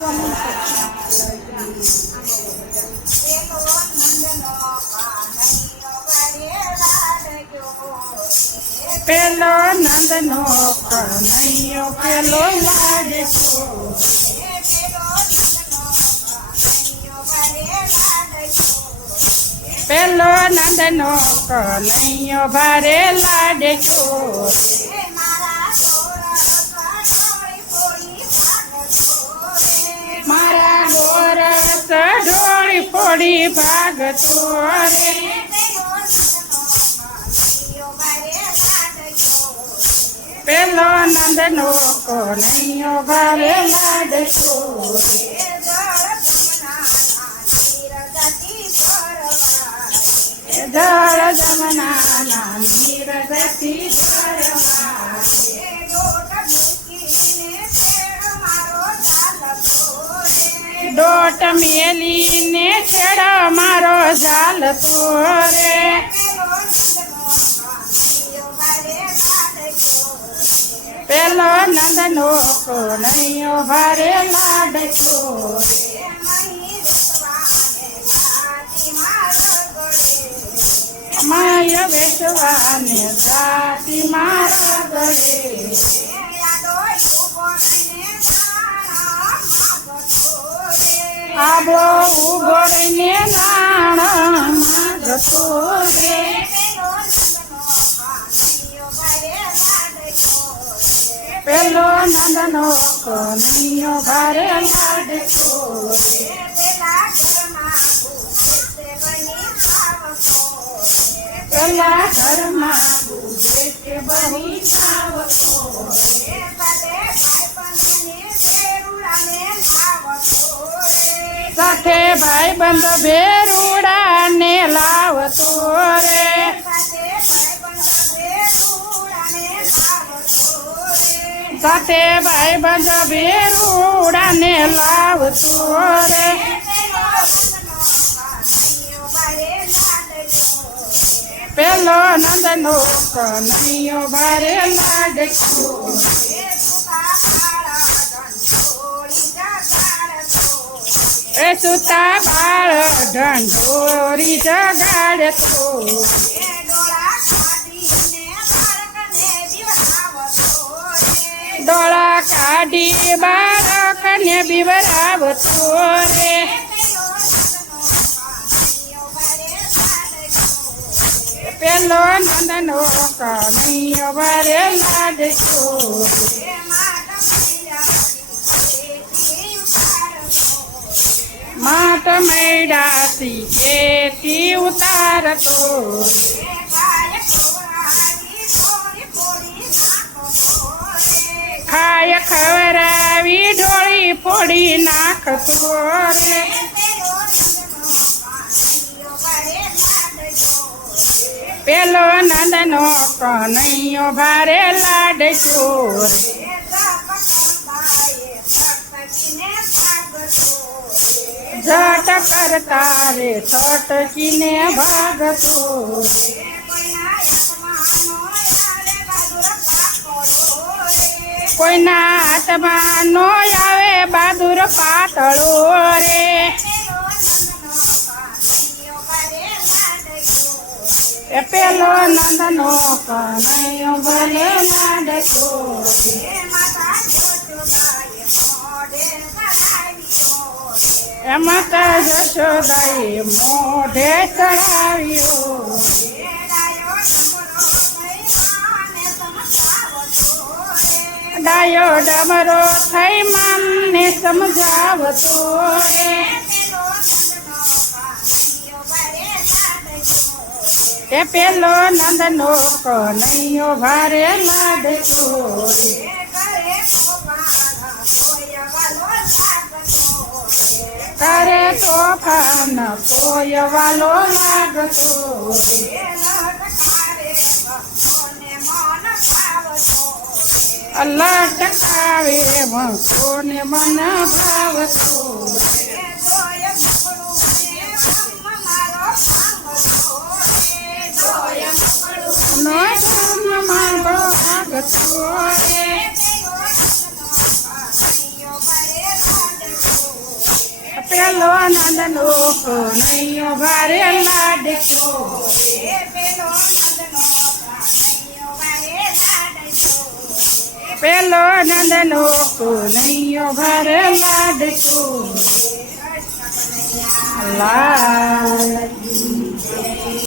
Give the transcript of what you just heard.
પેલો નંદનો કનૈયો પેલો લાડકો, પેલો નંદનો કનૈયો ભારે લાડકો, મારા ગોરસ ઢોળી ફોડી ભાગતો રે, પેલો નંદનો કનૈયો ભારે લાડકો, જળ જમના નીર ગતિ ડોટ મેલીને છેડ મારો ઝાલતો રે, પેલો નંદનો કનૈયો ભારે લાડકો, માય બેસવાને સાથી મારા ગળે, આબો ઉભો રહીને નાણ માગતો રે, પેલો નંદનો કનૈયો ભારે લાડકો, પેલા ઘરમાં બુજે કે બહી ખાવતો, સાથે ભાઈ બંધ ભેરુડાને લાવતો રે, સાથે ભાઈ બંધ ભેરુડાને લાવતો રે, પેલો નંદનો કનૈયો ભારે લાડકો, એ સુતા બાળ ઢંઢોરી જગાડતો, ડોળા કાઢી બાળકને બીવરાવતો રે, પેલો નંદનો કનૈયો ભારે લાડકો, માટ મૈડાથી ખેતી ઉતારતો, ખાય ખવરાવી ઢોળી ફોડી નાખતો રે, પેલો નંદનો કનૈયો ભારે લાડકો, જટ કરતા રે તટકીને ભાગતો, કોઈના હાથમાં નો આવે બહાદુર પાતળો રે, એ પેલો નંદનો કનૈયો ભારે લાડકો, એમાં તો જશોદાએ મોઢે ચડાવ્યો, ડાયો ડમરો થઈ મામને સમજાવતો રે, એ પેલો નંદનો કનૈયો ભારે લાડકો, કરે તોફાન કોઈ વાલો લાગતો, લટકાવે કોને મન ભાવતો, નો ધર્મમાં ભાગતો રે, પેલો નંદનો કનૈયો ભારે લાડકો પેલો નંદનો કનૈયો ભારે લાડકો લાલ